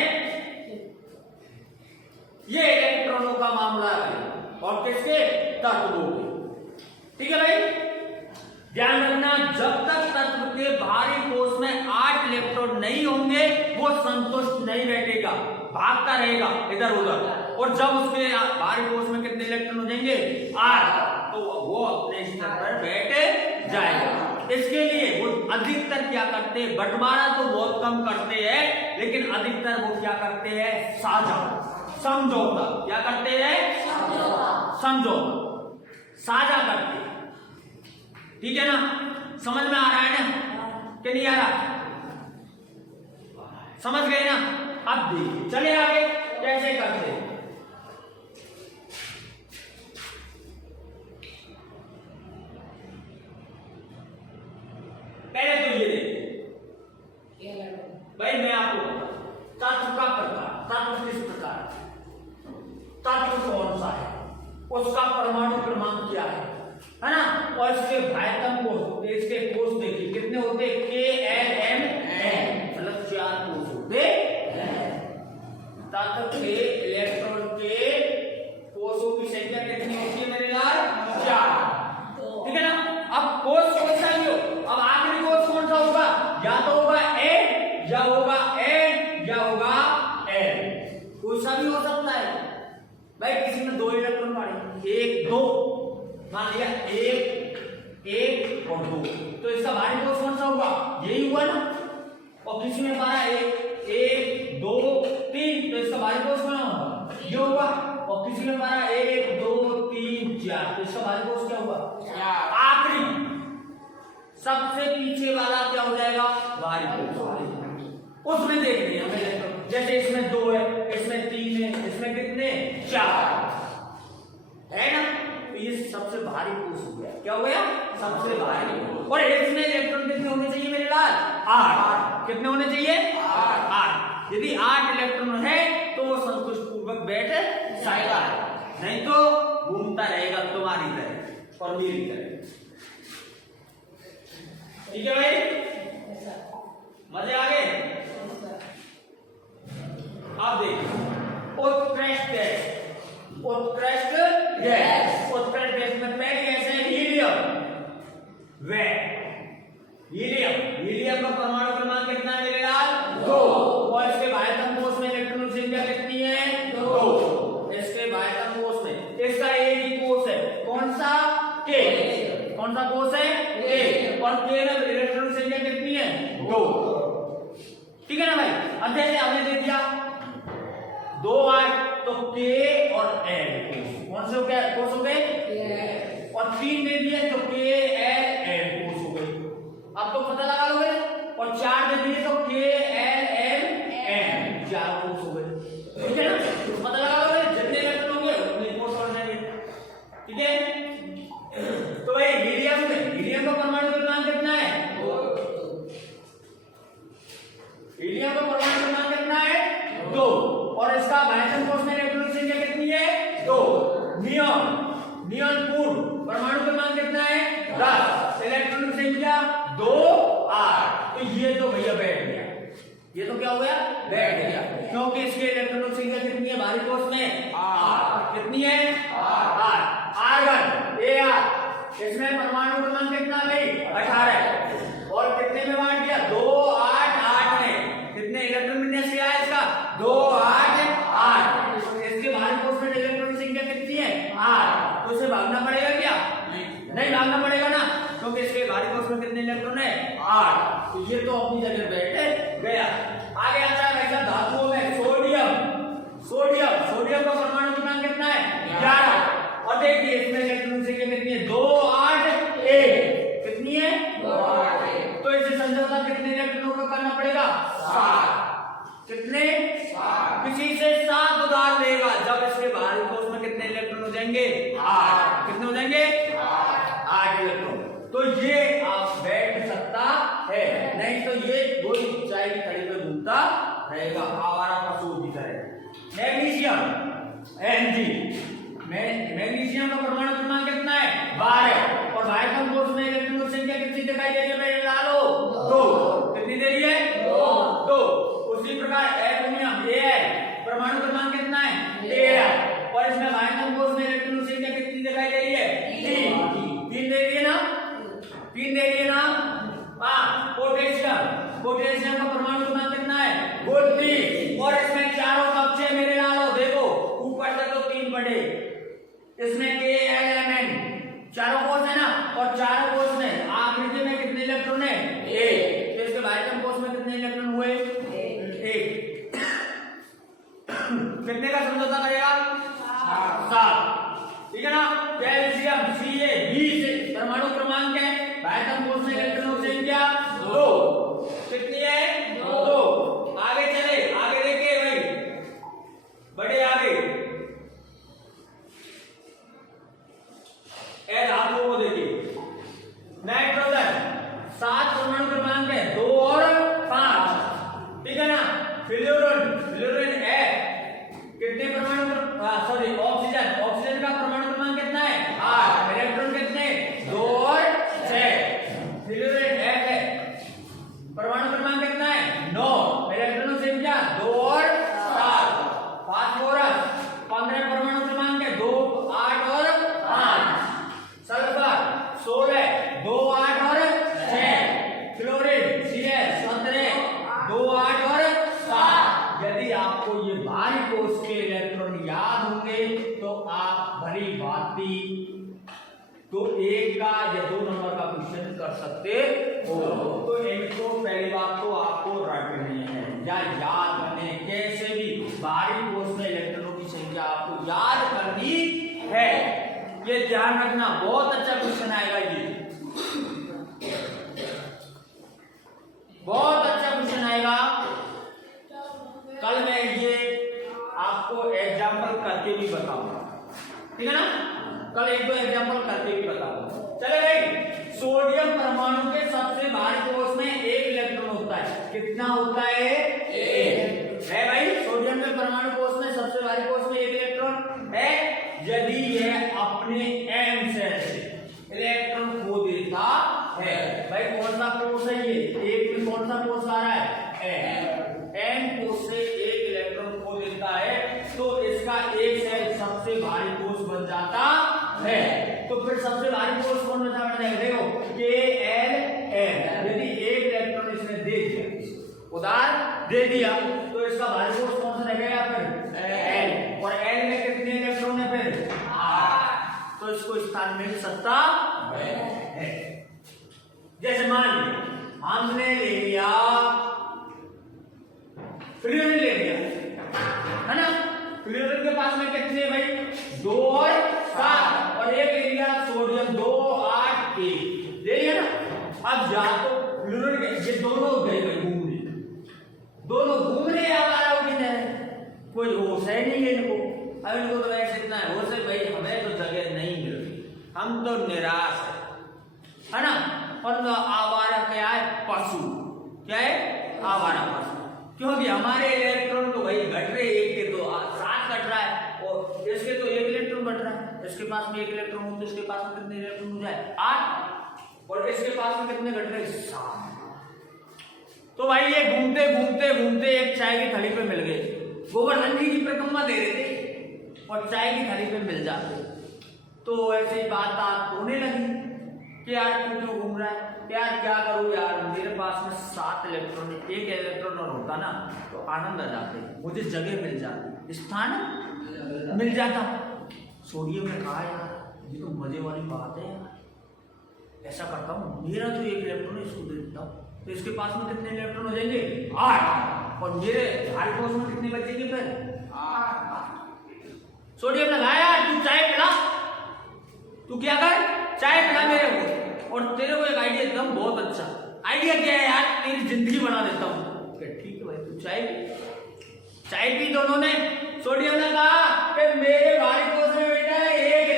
ये इलेक्ट्रॉनों का मामला है और किसके, तत्वों के। ठीक है भाई, ध्यान रखना, जब तक तत्व के भारी कोष में 8 इलेक्ट्रॉन नहीं होंगे वो संतुष्ट नहीं बैठेगा, भागता रहेगा इधर उधर, और जब उसके भारी कोष में कितने इलेक्ट्रॉन हो जाएंगे 8, तो वो अपने स्तर पर बैठ जाएगा। इसके लिए वो अधिकतर क्या करते हैं, बंटवारा तो बहुत कम करते हैं, लेकिन अधिकतर वो क्या करते हैं, साझा, समझौता। क्या करते हैं, समझौता, साझा करते हैं। ठीक है ना, समझ में आ रहा है ना कि नहीं आ रहा, समझ गए ना। अब देखिए, चले आगे कैसे करते हैं। पहले तो ये देखिए भाई, मैं आपको बताऊं तत्व का प्रकार, तत्व किस प्रकार, तत्व कौन सा है, उसका परमाणु क्रमांक क्या है ना, और इसके भायतम कोष, इसके कोष देखिए कितने होते, KLMN, मतलब 4 कोष होते हैं। तत्व के इलेक्ट्रॉन के कोषों की संख्या कितनी होती है मेरे लाल, 4। ठीक है ना। अब कोष कौन सा भी हो, अब आखिरी कोष कौन सा होगा, या तो होगा A, या होगा N, या होगा L, कोई सा भी हो सकता है। भाई किसी में 2 इलेक्ट्रॉन पड़े, 1 2, मान लिया 1 और 2, तो इसका भारी कोष कौन सा होगा, यही हुआ ना। और किसी में पारा 1 2 3, तो इसका भारी कोष कौन होगा, ये होगा। और किसी में पारा 1 2 3 4, तो इसका भारी कोष क्या होगा, आखिरी सबसे पीछे वाला क्या हो जाएगा, भारी कोष। उसमें देख रहे हैं जैसे इसमें 2 है, इसमें 3 है, इसमें कितने 4 है ना, ये सबसे भारी कोष हो गया। क्या हो गया, सबसे भारी। और इसमें इलेक्ट्रॉन कितने होने चाहिए मेरे लाल, 8। कितने होने चाहिए, 8। यदि 8 इलेक्ट्रॉन है तो वो संतुष्ट पूर्वक बैठ जाएगा, नहीं तो घूमता रहेगा तुम्हारी तरह और मेरी तरह। ठीक है भाई, मजे आ गए। अब देखिए उत्कृष्ट गैस, उत्कृष्ट गैस, उत्कृष्ट गैस में पहली गैस है हीलियम। वे हीलियम का परमाणु क्रमांक कितना है मेरे लाल, 2। और इसके भायतम कोष में इलेक्ट्रॉन संख्या कितनी है, 2। इसके भायतम कोष में इसका एक ही कोष है, कौन सा, K। कौन सा कोष है, K। और K में इलेक्ट्रॉन संख्या कितनी है, 2। ठीक है ना भाई। अब जैसे हमने दे दिया 2 8, तो K और L कौन से हो गए, कोष हो गए। और 3 दे दिए तो K L M कोष हो गए। अब तो पता लगा लोगे। और 4 दे दिए तो K L M N 4 कोष हो गए। ठीक है ना, तो पता लगा लोगे जितने इलेक्ट्रॉन होंगे उतने कोष हो जाएंगे। ठीक है, तो भाई हीलियम का परमाणु क्रमांक कितना है, हीलियम का परमाणु क्रमांक कितना है, 2। और इसका भायतम कोष में इलेक्ट्रॉन संख्या कितनी है, 2। नियॉन पूर्ण परमाणु क्रमांक कितना है, 10। इलेक्ट्रॉन संख्या 2 8। तो ये तो भैया बैठ गया, ये तो क्या हो गया, बैठ गया, क्योंकि इसके इलेक्ट्रॉन संख्या कितनी है भारी कोष में, 8। कितनी है, 8। आर्गन Ar, इसमें परमाणु क्रमांक कितना है, 18। और कितने में बांट दिया, 2 8 8 में। कितने इलेक्ट्रॉन विन्यास किया है इसका, 2 8 8। इसके भारी कोष में इलेक्ट्रॉन संख्या कितनी है, 8। तो उसे भागना पड़ेगा क्या, नहीं भागना पड़ेगा ना, क्योंकि इसके भारी कोष में कितने इलेक्ट्रॉन है, 8। तो ये तो अपनी जगह बैठ गया। आगे आता है भाई साहब धातुओं में सोडियम का परमाणु क्रमांक कितना है, 11। और देखिए इसमें इलेक्ट्रॉन संख्या कितनी है, 2 8 1। कितनी है, 2 8 1। तो इसे समझौता कितने इलेक्ट्रॉनों का करना पड़ेगा, 7। कितने, 7। किसी से 7 जाएंगे 8। कितने हो जाएंगे 8 इलेक्ट्रॉन। तो ये आप बैठ सकता है, नहीं तो ये वही चाय की थड़ी पे घूमता रहेगा, आवारा पशु की तरह। मैग्नीशियम Mg, मैग्नीशियम का परमाणु क्रमांक कितना है 12 और वायटम कोर्स में इलेक्ट्रॉन संख्या कितनी दिखाई दे रही है मेरे लालो 2। कितनी दे रही है 2। उसी प्रकार एल्युमिनियम Al परमाणु क्रमांक कितना है 13 और इसमें वायटम कोर्स में इलेक्ट्रॉन संख्या कितनी दिखाई दे रही है 3 दे रही है ना 3 दे रही है ना। हाँ पोटेशियम का परमाणु क्रमांक कितना है 32 और इसमें चारों कक्षे मेरे लालो देखो ऊपर तक तो 3 बड़े, इसमें K-L-M-N चारों कोष है ना और चारों कोष में आखिरी में कितने इलेक्ट्रॉन है 1। तो इसके वायटम कोष में कितने इलेक्ट्रॉन हुए 1। कितने का समझौता करेगा 7। ठीक है ना। कैल्शियम Ca20 परमाणु क्रमांक है, वायटम कोष में इलेक्ट्रॉनों की संख्या 2। कितनी है 2। आगे चले, आगे देखिए भाई बड़े आगे धातुओं को देखिए। नाइट्रोजन 7 परमाणु क्रमांक है 2 और 5। ठीक है ना। फ्लोरीन है कितने परमाणु ऑक्सीजन का परमाणु क्रमांक कितना है 8। इलेक्ट्रॉन कितने 2 और 6। फ्लोरीन है परमाणु क्रमांक कितना है 9। इलेक्ट्रॉन संख्या 2 और 7। फास्फोरस 15 परमाणु क्रमांक है 2, 8 और 5। सल्फर 16 2, 8 और 6। क्लोरीन Cl 17 2, 8 और 7। यदि आपको ये भारी कोष के इलेक्ट्रॉन याद होंगे तो आप भली भांति तो 1 का या 2 नंबर का क्वेश्चन कर सकते हो। तो इनको पहली बात तो आपको रटनी है या याद करने, कैसे भी भारी कोष में इलेक्ट्रॉनों की संख्या आपको याद करनी है, ये ध्यान रखना। बहुत अच्छा क्वेश्चन आएगा, ये बहुत अच्छा क्वेश्चन आएगा। कल मैं ये आपको एग्जाम्पल करके भी बताऊंगा, ठीक है ना। कल 1-2 एग्जाम्पल करके भी बताऊंगा। चले भाई, सोडियम परमाणु के सबसे भारी कोष में 1 इलेक्ट्रॉन होता है। कितना होता है 1 है भाई। सोडियम के परमाणु कोष में सबसे भारी कोष में 1 इलेक्ट्रॉन है। यदि यह अपने M शेल से इलेक्ट्रॉन खो देता है, भाई कौन सा कोष है ये, 1 में कौन सा कोष आ रहा है M कोष से 1 इलेक्ट्रॉन खो देता है तो इसका एक शेल सबसे भारी कोष बन जाता है। तो फिर सबसे भारी कोष कौन बन जाएगा, देखो K-L-M। यदि 1 इलेक्ट्रॉन इसने दे दिया, उधार दे दिया, तो इसका भारी कोष कौन सा रहेगा फिर L, और L में कितने इलेक्ट्रॉन है फिर 8। तो इसको स्थान मिल सकता है। जैसे मान लीजिए हमने ले लिया फ्लोरीन ले लिया, है ना। फ्लोरीन के पास में कितने भाई 2 और 7 और एक ले लिया सोडियम 2, 8, 1 ले लिया ना। अब या तो फ्लोरीन ये दोनों गए घूमने, दोनों घूमने आवारा हो गए, कोई होश है नहीं है इनको। अब इनको तो वैसे इतना है होश है भाई, हमें तो जगह नहीं मिल रही, हम तो निराश है ना। और आवारा क्या है पशु, क्या है आवारा पशु, क्योंकि हमारे इलेक्ट्रॉन तो भाई घट रहे, 1 के तो 7 घट रहा है और इसके तो 1 इलेक्ट्रॉन घट रहा है। इसके पास में 1 इलेक्ट्रॉन हो तो इसके पास में कितने इलेक्ट्रॉन हो जाए 8 और इसके पास में कितने घट रहे 7। तो भाई ये घूमते घूमते घूमते एक चाय की थड़ी पे मिल गए। गोवर्धन जी की परिक्रमा दे रहे थे और चाय की थड़ी पे मिल जाते। तो ऐसी बात होने लगी कि यार तू क्यों घूम रहा है, यार क्या करूं यार, मेरे पास में 7 इलेक्ट्रॉन, 1 इलेक्ट्रॉन और होता ना तो आनंद आ जाते, मुझे जगह मिल जाती, स्थान मिल जाता। सोडियम ने कहा यार ये तो मजे वाली बात है यार, ऐसा करता हूँ मेरा जो 1 इलेक्ट्रॉन है इसको दे देता हूँ, तो इसके पास में कितने इलेक्ट्रॉन हो जाएंगे 8 और मेरे भारी कोष में कितने बचेंगे फिर 8। सोडियम ने कहा यार तू चाय पिला, तू क्या कर चाय पिला मेरे को, और तेरे को एक आइडिया एकदम बहुत अच्छा आइडिया क्या है यार, तेरी जिंदगी बना देता हूँ। ठीक है भाई तू चाय पी। दोनों ने, सोडियम ने कहा कि मेरे भारी कोष में बेटा 1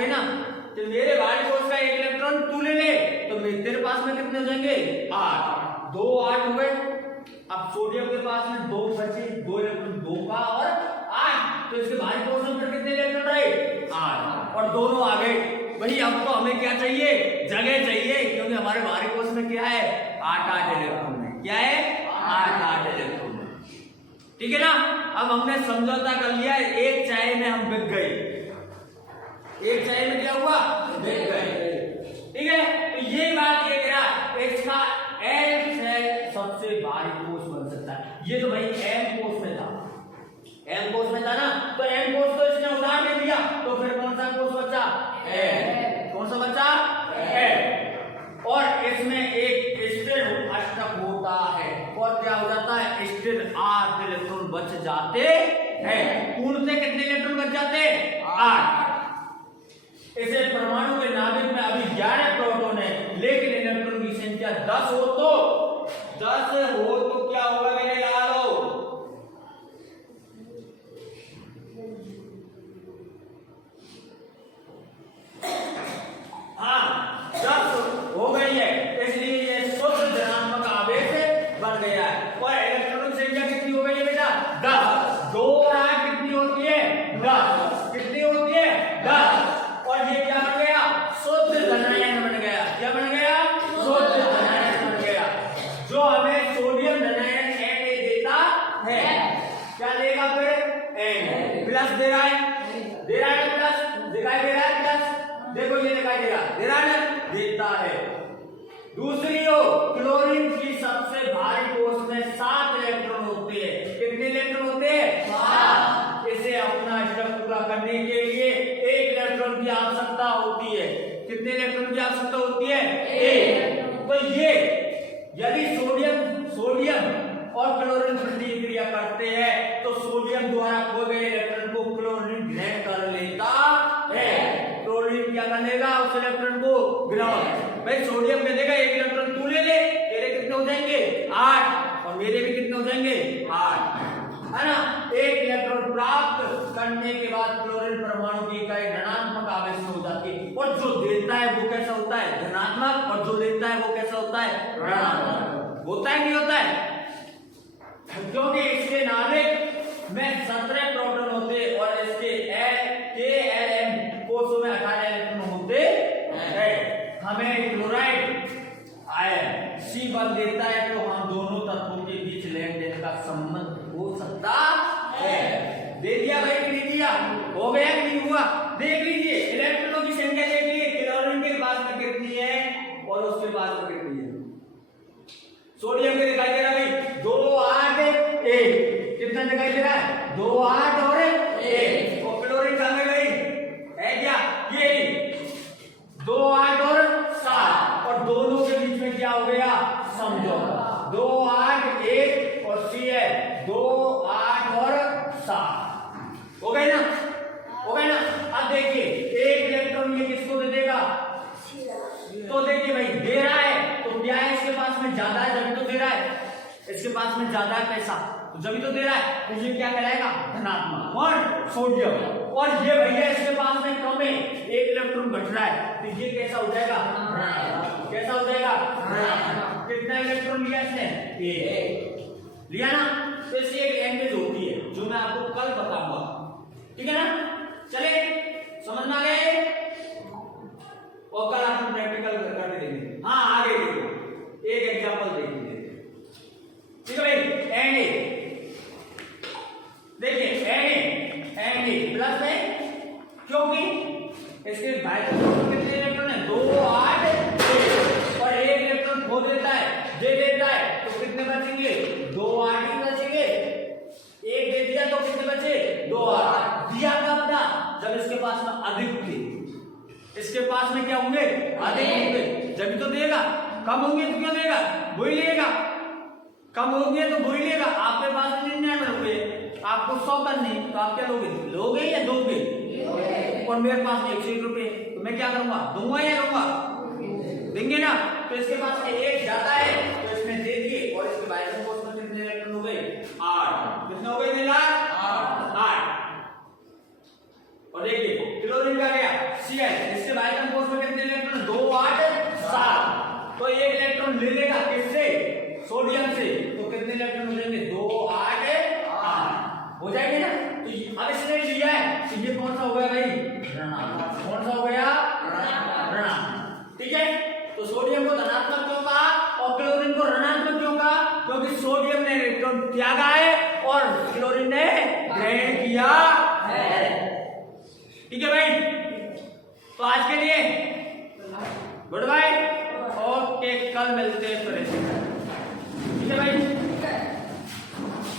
गई ना, तो मेरे भारी कोष का एक इलेक्ट्रॉन तू ले ले, तो तेरे पास में कितने हो जाएंगे 8, 2 8 हो गए। अब सोडियम के पास में 2 बचे, 2 इलेक्ट्रॉन 2 का और 8, तो इसके भारी कोष में फिर कितने इलेक्ट्रॉन रहे 8 और दोनों आ गए। वही अब तो हमें क्या चाहिए, जगह चाहिए, क्योंकि हमारे भारी कोष में क्या है 8 इलेक्ट्रॉन है। क्या है 8 इलेक्ट्रॉन है। ठीक है ना। अब हमने समझौता कर लिया, एक चाय में हम बिक गए, एक चाय में क्या हुआ बिक गए। ठीक है, तो ये बात ये कह रहा इसका एम से सबसे भारी कोष बन सकता है। ये तो भाई एम कोष में था, एम कोष में था ना, तो एम कोष तो इसने उधार दे दिया, तो फिर कौन सा कोष बचा एम, कौन सा बचा एम। और इसमें एक स्थिर अष्टक होता है और क्या हो जाता है स्थिर 8 इलेक्ट्रॉन बच जाते हैं। पूर्ण से कितने इलेक्ट्रॉन बच जाते 8। इसे परमाणु के नाभिक में अभी 11 प्रोटॉन है, लेकिन इलेक्ट्रॉन की संख्या 10 हो तो क्या होगा मेरे यारो, हाँ 10 हो गई है, इसलिए ये शुद्ध धनात्मक आवेश बन गया है। और इलेक्ट्रॉन की संख्या कितनी हो गई है बेटा 10, 2 और 8 कितनी होती है 10, कितनी होती है 10, और ये क्या बन गया शुद्ध धनायन बन गया। क्या बन गया शुद्ध धनायन बन गया, जो हमें सोडियम धनायन Na देता है। क्या देगा फिर Na प्लस दे रहा है प्लस, दिखाई दे रहा है प्लस, देखो ये दिखाई दे रहा है देता है। दूसरी हो क्लोरीन की सबसे भारी कोष में 7 इलेक्ट्रॉन होते हैं। कितने इलेक्ट्रॉन होते हैं 7। इसे अपना अष्टक पूरा करने के लिए 1 इलेक्ट्रॉन की आवश्यकता होती है। कितने इलेक्ट्रॉन की आवश्यकता होती है 1। तो ये यदि सोडियम और क्लोरीन प्रतिक्रिया करते हैं तो सोडियम द्वारा खोए गए इलेक्ट्रॉन को क्लोरीन ग्रहण कर लेता है। क्लोरीन क्या कर लेगा उस इलेक्ट्रॉन को ग्रहण। भाई सोडियम कह देगा 1 इलेक्ट्रॉन तू ले ले, तेरे कितने हो जाएंगे 8 और मेरे भी कितने हो जाएंगे 8, है ना। 1 इलेक्ट्रॉन प्राप्त करने के बाद क्लोरीन परमाणु की इकाई ऋणात्मक आवेश में हो जाती है, और जो देता है वो कैसा होता है धनात्मक, और जो लेता है वो कैसा होता है ऋणात्मक। होता है नहीं होता है, क्योंकि इसके नाभिक में 17 प्रोटॉन होते और इसके KLm कोषों में 18 इलेक्ट्रॉन होते हैं। हमें क्लोराइड आयन C बल देता है, तो हम दोनों तत्वों के बीच लेन देन का संबंध हो सकता है। दे दिया भाई कि नहीं दिया, हो गया कि नहीं हुआ। देख लीजिए इलेक्ट्रॉनों की संख्या देख लीजिए, क्लोरीन के पास में कितनी है और उसके पास में कितनी है। सोडियम के दिखाई दे रहा है भाई 2 8 1, कितना दिखाई दे रहा है 2 8 और 1। और क्लोरीन कहां में गई है क्या ये 2 8 और 7, और दोनों के बीच में क्या हो गया समझौता। 2 8 1 और C है 2 8 और 7, हो गए ना, हो गए ना। अब देखिए 1 इलेक्ट्रॉन ये किसको दे देगा, तो देखिए भाई दे रहा है तो क्या है इसके पास में ज्यादा है जब तो दे रहा है, इसके पास में ज्यादा है पैसा तो जब तो दे रहा है, तो ये क्या कहलाएगा धनात्मक। और सोडियम और ये भैया इसके पास में कम है 1 इलेक्ट्रॉन घट रहा है, तो ये कैसा हो जाएगा कैसा हो जाएगा। कितना इलेक्ट्रॉन लिया इसने 1 लिया ना, तो इससे एक एंगेज होती है जो मैं आपको कल बताऊंगा। ठीक है ना, चले समझ में आ गया, और कल आप प्रैक्टिकल करके देंगे। हाँ आगे देखो एक एग्जांपल देख लीजिए। ठीक है भाई एंड देखिए एंड प्लस है, क्योंकि इसके बाइकोटोन कितने इलेक्ट्रॉन है 2 8 1, और 1 इलेक्ट्रॉन खो देता है दे देता है, तो कितने बचेंगे 2 8 ही बचेंगे। 1 दे दिया तो कितने बचे 2 8। दिया कब था जब इसके पास में अधिक थे, इसके पास में क्या होंगे अधिक होंगे, जब तो देगा। कम होंगे तो क्यों देगा वही लेगा, कम होंगे तो वही लेगा। आपके पास 99 रुपए, आपको 100 करनी, तो आप क्या लोगे या दोगे, और मेरे पास 101 रुपए, तो मैं क्या करूंगा दूंगा या दूंगा देंगे ना। तो इसके पास में 1 ज्यादा है तो इसमें दे दिए, और इसके बाइकोटोन कोष में कितने इलेक्ट्रॉन हो गए 8। कितने हो गए मेरा 8। और देखिए क्लोरीन का गया Cl ले लेगा किससे, सोडियम से, तो कितने इलेक्ट्रॉन हो जाएंगे, 2 8 8 हो जाएंगे ना। तो अब इसने लिया है तो ये कौन सा हो गया भाई, ऋणात्मक। कौन सा हो गया, ऋणात्मक। ठीक है, तो सोडियम को धनात्मक क्यों कहा और क्लोरीन को ऋणात्मक क्यों कहा, क्योंकि सोडियम ने इलेक्ट्रॉन त्यागा है और क्लोरीन ने ग्रहण किया है। ठीक है भाई, तो आज के लिए गुड बाय, ओके, कल मिलते हैं फिर। ठीक है भाई।